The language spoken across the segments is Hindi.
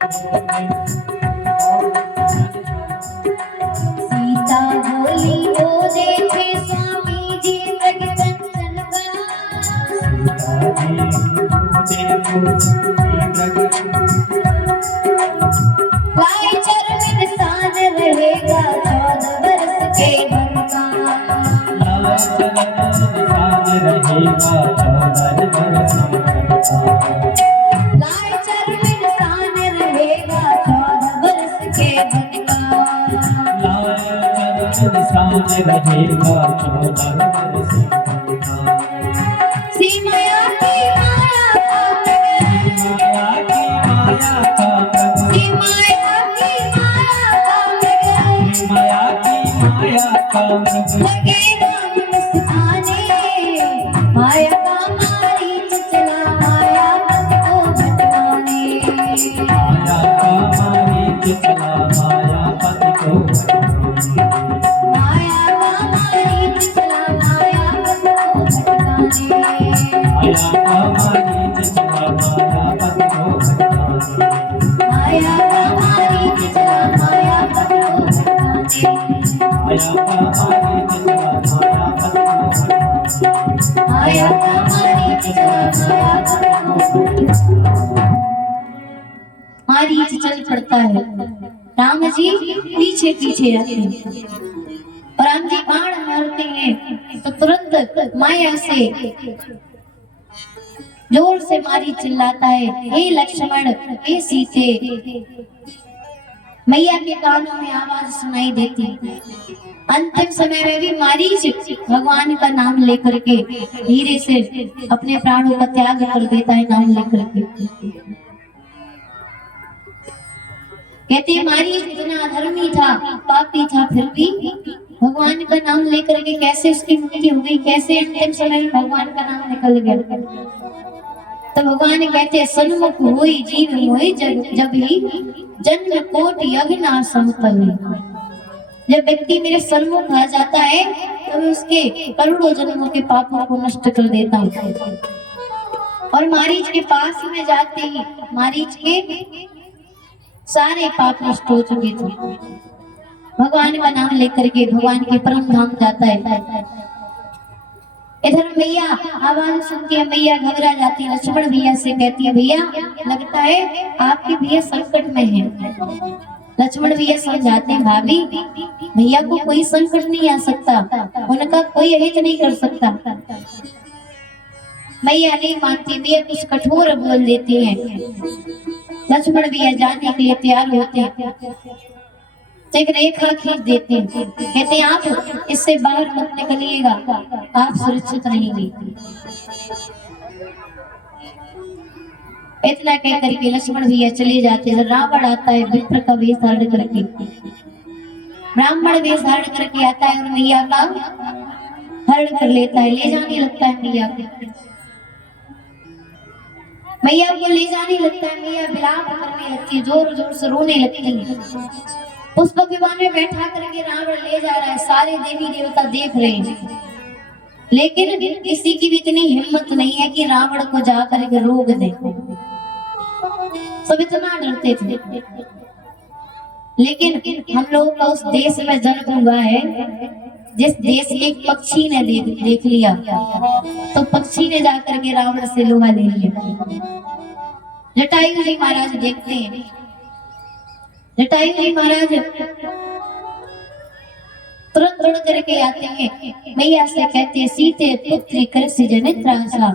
सीता बोली वो देखे स्वामी जी प्रगटन लाए चरण स्थान रहेगा 14 वर्ष के वन का। लाए चरण स्थान रहेगा 14 वर्ष के वन का। सीमाया की माया का लगेगा मुस्काने माया का मारीच चला माया पथ को भटकाने। माया का मारीच चला माया पथ को मारीच चल पड़ता है। राम जी पीछे पीछे आते हैं और राम जी बाण मारते हैं तो तुरंत माया से जोर से मारी चिल्लाता है, हे लक्ष्मण हे सीते। मैया के कानों में आवाज सुनाई देती। अंतिम समय में भी मारीच भगवान का नाम लेकर के धीरे से अपने प्राणों का त्याग कर देता है नाम लेकर के। कहते हैं मारीच इतना अधर्मी था, पापी था, फिर भी भगवान का नाम लेकर के कैसे उसकी मुक्ति हो गई, कैसे अंतिम समय में भगवान का नाम निकल गया। तो भगवान कहते हैं सन्मुख होई जीव मोहि जब ही जन्म कोटि यज्ञ समतल। जब व्यक्ति मेरे सन्मुख आ जाता है तो मैं उसके करोड़ों जन्मों के पापों को नष्ट कर देता हूँ। और मारीच के पास में जाते ही मारीच के सारे पाप नष्ट हो चुके थे। भगवान का नाम लेकर के भगवान के परम धाम जाता है। इधर मैया आवाज सुनती है, मैया घबरा जाती है, लक्ष्मण भैया से कहती है भैया लगता है आपके भैया संकट में हैं। लक्ष्मण भैया समझाते हैं भाभी भैया को कोई संकट नहीं आ सकता, उनका कोई अहित नहीं कर सकता। मैया नहीं मानती, मैया कुछ कठोर बोल देती है। लक्ष्मण भैया जाने के लिए तैयार होते हैं, एक रेखा खींच देते हैं, कहते हैं आप इससे बाहर मत निकलिएगा, आप सुरक्षित रहेंगे। इतना कह करके लक्ष्मण भैया चले जाते हैं। रावण आता है विप्र का वेश धारण करके, ब्राह्मण वेश धारण करके आता है और मैया का हरण कर लेता है, ले जाने लगता है मैया को। मैया को ले जाने लगता है, मैया विलाप करने लगती है, जोर जोर से रोने लगती है। पुष्प विमान में बैठा करके रावण ले जा रहा है, सारे देवी देवता देख रहे हैं, लेकिन किसी की भी इतनी हिम्मत नहीं है कि रावण को जा करके रोक दे। सब इतना डरते थे। लेकिन हम लोगों का उस देश में जन्म हुआ है जिस देश में एक पक्षी ने देख लिया तो पक्षी ने जाकर के रावण से लोहा ले लिया। जटायु जी महाराज देखते हैं, जटायु जी महाराज तुरंत दौड़ करके आते हैं, मैया से कहते हैं सीते पुत्री कृषि जनित रासा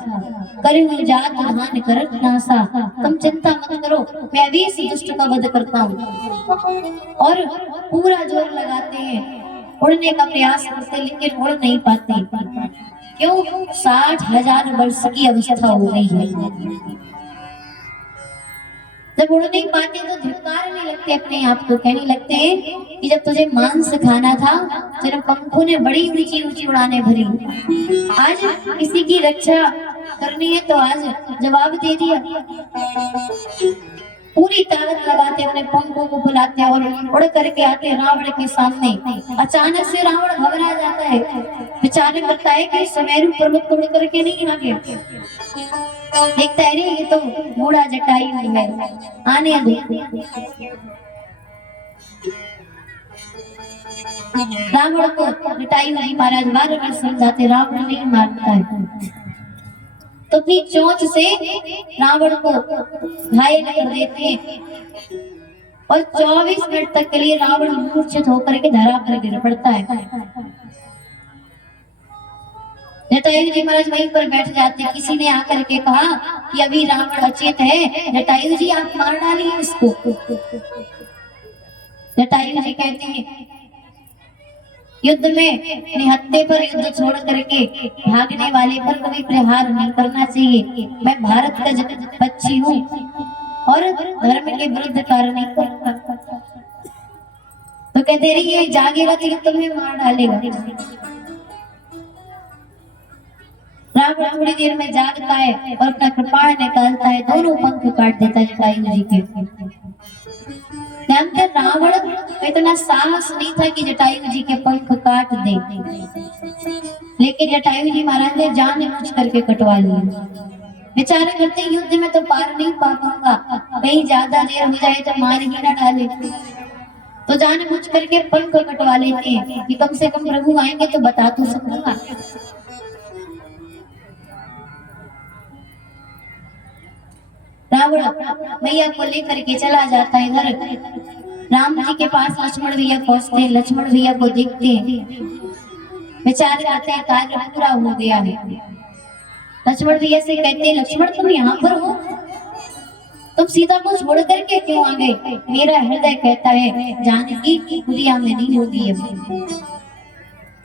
करुण जात धान करत नासा। तुम चिंता मत करो, मैं अभी इस दुष्ट का वध करता हूँ। और पूरा जोर लगाते हैं, उड़ने का प्रयास करते लेकिन उड़ नहीं पाते। क्यों? 60,000 वर्ष की अवस्था हो गई है। जब उड़ नहीं पाते तो धिक्कारने लगते अपने आप को, कहने लगते हैं कि जब तुझे मांस खाना था तेरे पंखों ने बड़ी ऊंची ऊंची उड़ाने भरी, आज किसी की रक्षा करनी है तो आज जवाब दे दिया। पूरी ताकत लगाते अपने पंखों को फैलाते और उड़ करके आते रावण के सामने। अचानक से रावण घबरा जाता है, विचार करता है कि समेरु पर्वत तोड़ करके नहीं आ गया, देखता है रे ये तो बूढ़ा जटायु है, आने दो। रावण को जटायु जी महाराज बार बार समझाते, रावण नहीं मानता है। तो अपनी चोंच से रावण को घायल कर देते हैं और 24 मिनट तक के लिए रावण मूर्छित होकर के धरा पर गिर पड़ता है। जटायु जी महाराज वहीं पर बैठ जाते। किसी ने आकर के कहा कि अभी रावण अचेत है, जटायु जी आप मार डालिए इसको। जटायु जी कहते हैं युद्ध में निहत्थे पर युद्ध छोड़ करके भागने वाले पर कभी प्रहार नहीं करना चाहिए। मैं भारत का बच्ची हूँ और धर्म के विरुद्ध कार्य नहीं करता। तो कहते रही ये जागेगा तो तुम्हें मार डालेगा। रावण थोड़ी देर में जागता है और अपना कृपाण निकालता है, दोनों पंख काट देता है जटायु जी के। रावण को इतना साहस नहीं था कि जटायु जी के पंख काट दे, लेकिन जटायु जी महाराज ने जानबूझ करके कटवा लिया। विचार करते युद्ध में तो पार नहीं पा पाऊंगा, कहीं ज्यादा देर हो जाए तो मार ही ना डाले, तो जानबूझ करके पंख कटवा लेते हैं कि कम से कम प्रभु आएंगे तो बता तो सकूंगा। रावण मैया को लेकर के चला जाता है। इधर राम जी के पास लक्ष्मण भैया पहुंचते हैं। लक्ष्मण भैया को देखते हैं, विचार करते हैं कार्य पूरा हो गया है। लक्ष्मण भैया से कहते हैं लक्ष्मण तुम यहाँ पर हो, तुम सीता को छोड़ करके क्यों आ गए? मेरा हृदय कहता है जानकी की कुटिया में नहीं होगी।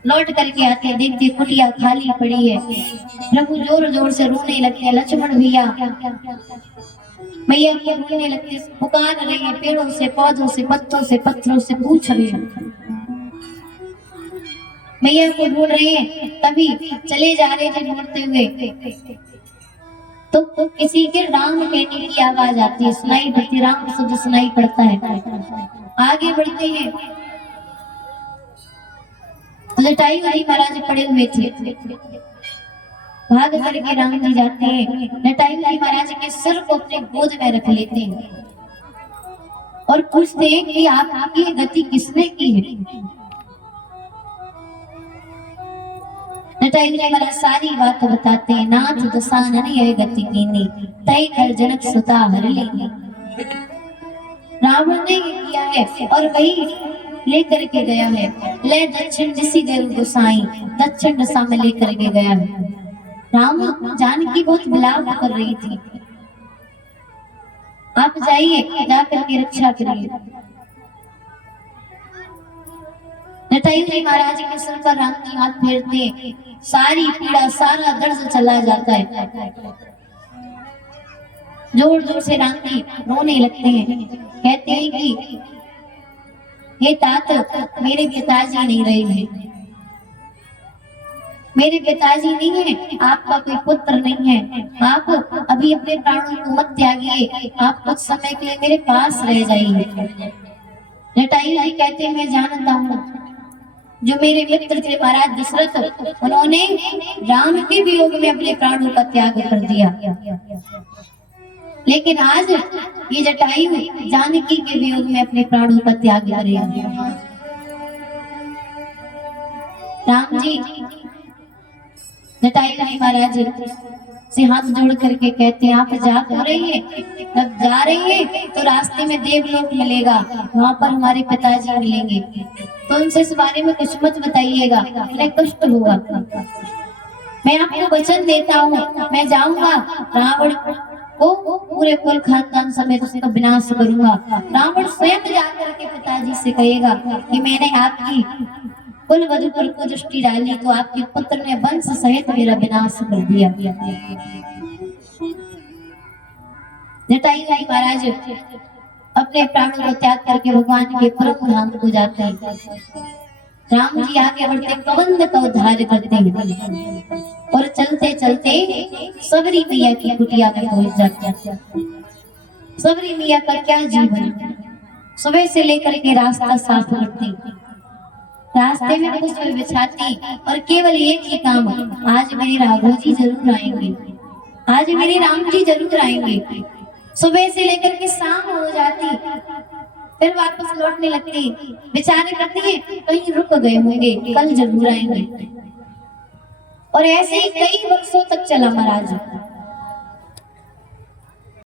लौट करके आते देखते कुटिया खाली पड़ी है। प्रभु जोर जोर से रोने लगते हैं। लक्ष्मण भैया मैया को ढूंढने लगते, पुकार रहे हैं, पेड़ों से, पौधों से, पत्तों से, पत्थरों से पूछ रहे हैं, मैया को ढूंढ रहे हैं। तभी चले जा रहे थे ढूंढते हुए तो किसी के राम कहने की आवाज आती है, सुनाई पड़ती, राम शब्द सुनाई पड़ता है। आगे बढ़ते हैं तो जटायु जी महाराज पड़े हुए थे। भाग करके राम जी जाते हैं, जटायु जी महाराज के सिर को अपने गोद में रख लेते हैं और पूछते हैं कि आपकी गति किसने की है? जटायु जी महाराज सारी बात बताते हैं। नाथ दसानन है गति कीनी, तय कर जनक सुता हर लेनी। रावण ने ये किया है और वही लेकर के गया है। ले दक्षिण दिशि देव गोसाई, दक्षिण दिशा में लेकर के गया है। राम जानकी बहुत विलाप कर रही थी, आप जाइए जाकर के रक्षा करिए। जटायु जी महाराज के सिर पर राम जी हाथ फेरते, सारी पीड़ा सारा दर्द चला जाता है। जोर जोर से राम जी रोने लगते हैं, कहते हैं कि हे तात मेरे पिताजी नहीं रहे हैं, मेरे पिताजी नहीं है, आपका कोई पुत्र नहीं है, आप अभी अपने प्राणों को मत त्यागिए, आप कुछ समय के लिए मेरे पास रह जाइए। जटायु जी कहते हैं मैं जानता हूँ जो मेरे मित्र थे महाराज दशरथ, उन्होंने राम के वियोग में अपने प्राणों का त्याग कर दिया, लेकिन आज ये जटायु जानकी के वियोग में अपने प्राणों का त्याग करेगा। राम जी जटायु जी महाराज से हाथ जोड़ करके कहते हैं आप जा तो रहे हैं, जब जा रहे हैं तो रास्ते में देवलोक मिलेगा, वहां पर हमारे पिताजी मिलेंगे, तो उनसे इस बारे में कुछ मत बताइएगा, उन्हें कष्ट होगा। मैं आपको वचन देता हूँ मैं जाऊंगा, रावण को पूरे कुल खानदान समेत उसका विनाश करूंगा। रावण स्वयं जाकर के पिताजी से कहेगा कि मैंने आपकी कुल वधु पर को दृष्टि डाली तो आपके पुत्र ने वंश सहित मेरा विनाश कर दिया। जटायु जी महाराज अपने प्राणों को त्याग करके भगवान के परम धाम को जाते हैं। राम जी आगे बढ़ते कबंध का उद्धार करते हैं और चलते चलते सबरी मैया की कुटिया में पहुंच जाते हैं। सबरी मैया का क्या जीवन, सुबह से लेकर के रास्ता साफ करती, रास्ते में पुष्प बिछाती और केवल एक ही काम, आज मेरे राघव जी जरूर आएंगे, आज मेरे राम जी जरूर आएंगे। सुबह से लेकर के शाम हो जाती, फिर वापस लौटने लगती, बेचारे कहते हैं कहीं रुक गए होंगे, कल जरूर आएंगे। और ऐसे ही कई वर्षों तक चला महाराज।